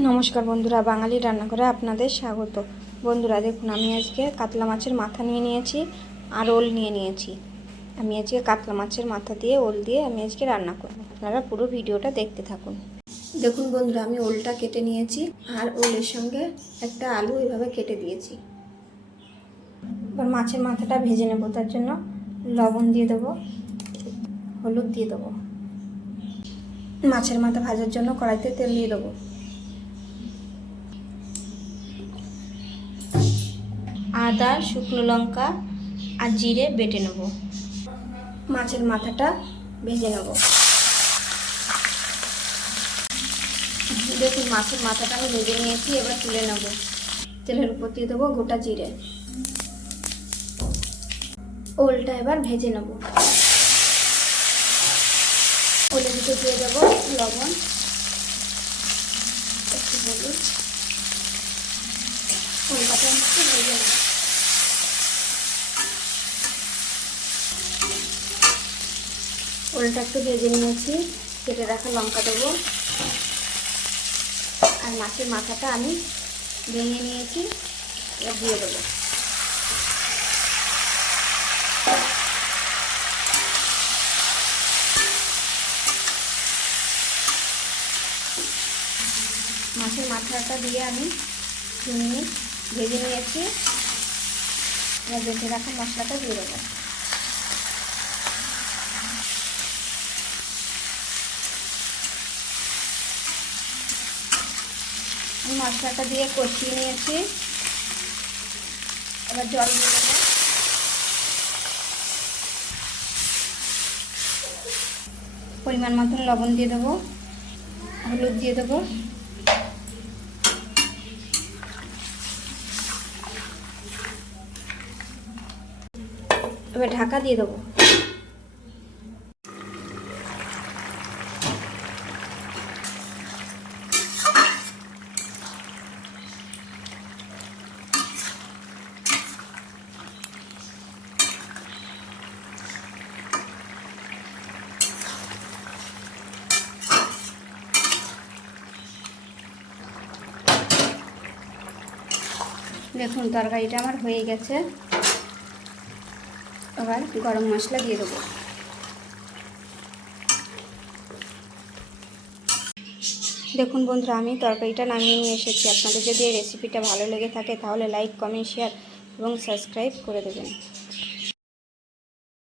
নমস্কার বন্ধুরা, বাঙালি রান্নাঘরে আপনাদের স্বাগত। বন্ধুরা দেখুন, আমি আজকে কাতলা মাছের মাথা নিয়ে নিয়েছি আর ওল নিয়ে নিয়েছি। আমি আজকে কাতলা মাছের মাথা দিয়ে ওল দিয়ে আমি আজকে রান্না করব। আপনারা পুরো ভিডিওটা দেখতে থাকুন। দেখুন বন্ধুরা, আমি ওলটা কেটে নিয়েছি আর ওলের সঙ্গে একটা আলু এভাবে কেটে দিয়েছি। এবার মাছের মাথাটা ভেজে নেব। তার জন্য লবণ দিয়ে দেবো, হলুদ দিয়ে দেবো। মাছের মাথা ভাজার জন্য কড়াইতে তেল দিয়ে দেবো। আদা, শুকনো লঙ্কা আর জিরে বেটে নেব। মাছের মাথাটা ভেজে নেব। দেখুন, মাছের মাথাটা আমি ভেজে নিয়েছি, এবার তুলে নেব। তেলের উপর দিয়ে দেবো গোটা জিরে। ওলটা এবার ভেজে নেব। ওলের ভিতরে দিয়ে দেবো লবণ, একটু হলুদ। ওলটাকে একটু ভেজে নেব। ওলটা একটু ভেজে নিয়েছি, কেটে রাখা লঙ্কা দেবো। আর মাছের মাথাটা আমি ভেঙে নিয়েছি, এবার দিয়ে দেবো। মাছের মাথাটা দিয়ে আমি 2 মিনিট ভেজে নিয়েছি। এবার বেটে রাখা মশলাটা দিয়ে দেবো। মশলাটা দিয়ে কষিয়ে নিয়েছি, এবার জল দিয়ে দেবো। পরিমাণ মতন লবণ দিয়ে দেবো, হলুদ দিয়ে দেবো। এবার ঢাকা দিয়ে দেবো। দেখুন, তরকারিটা আমার হয়ে গেছে। এবার গরম মশলা দিয়ে দেবো। দেখুন বন্ধুরা, আমি তরকারিটা নামিয়ে নিয়ে এসেছি। আপনাদের যদি এই রেসিপিটা ভালো লেগে থাকে তাহলে লাইক, কমেন্ট, শেয়ার এবং সাবস্ক্রাইব করে দেবেন।